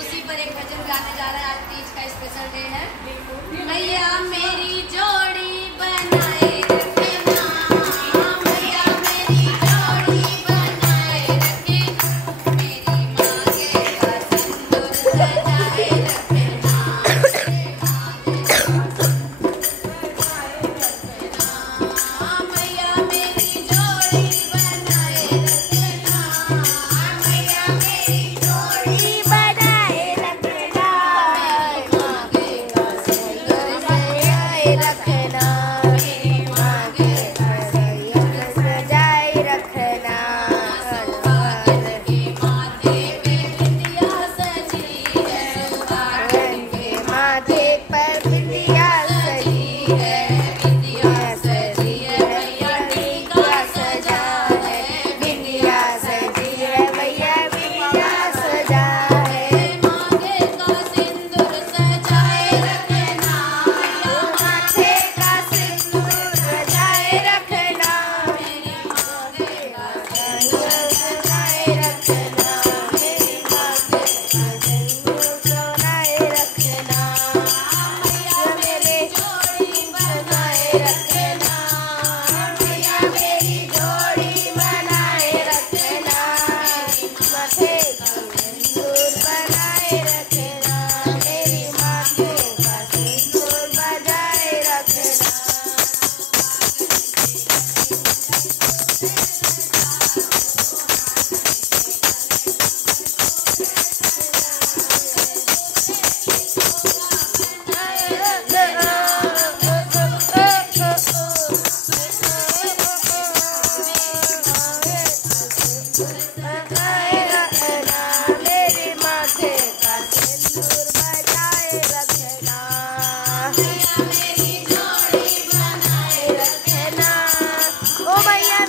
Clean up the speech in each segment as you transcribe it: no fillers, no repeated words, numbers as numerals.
उसी पर एक भजन गाने जा रहे हैं। आज तीज का स्पेशल डे है। मैया मेरी जोड़ी बनाए रखना, मैया मेरी जोड़ी बनाए रखे, मेरी मांगे का सिंदूर सजाए रखना, मैया मेरी जोड़ी बनाए रखना, मैया मेरी जोड़ी बनाए रखना, मांगे का सिंदूर सजाए रखना, मेरी मांगे का सिंदूर सजाए रखना, सुहागन के माथे पे बिंदिया सजी है, सुहागन के माथे पर बिंदिया सजी है, बिंदिया सजी है भैया टीका सजा है, बिंदिया सजी है भैया बिंदिया सजा है, मांगे का सिंदूर सजाए रखना, माथे का सिंदूर सजाए रखना, मेरी मांगे का सिंदूर सजाए रखना, मेरी मांगे का सिंदूर सजाए रखना, मैया मेरी जोड़ी बनाए रखना, मैया मेरी जोड़ी बनाए रखना, माथे का सिंदूर बनाए रखना, मेरी माथे का सिंदूर बजाए रखना। मेरे माथे का सिंदूर बजाए रखना, मैया मेरी जोड़ी बनाए रखना, ओ मैया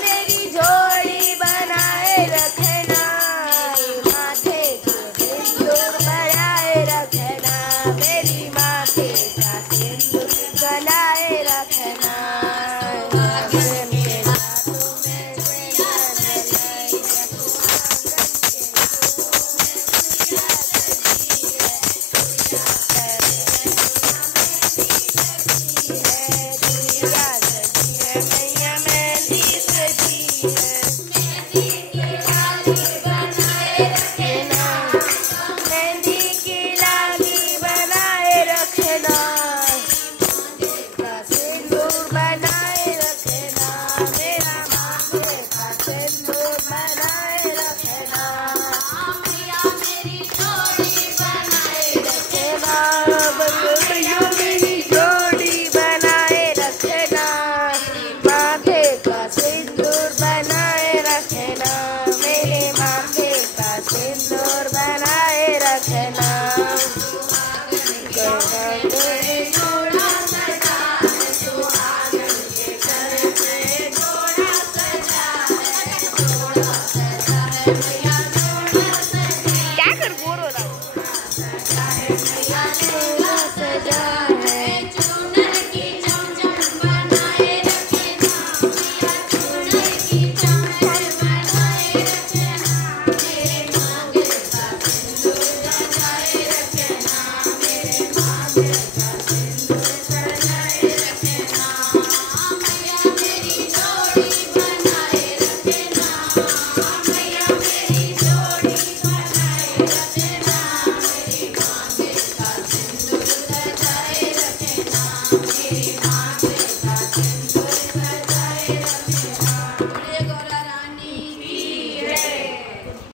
मेरी जोड़ी बनाए रखना, माथे का सिंदूर बनाए रखना, मेरी माथे का सिंदूर बनाए रखना, सुहागन के हाथों में सिंदूर क्या कर बोर हो रहा है।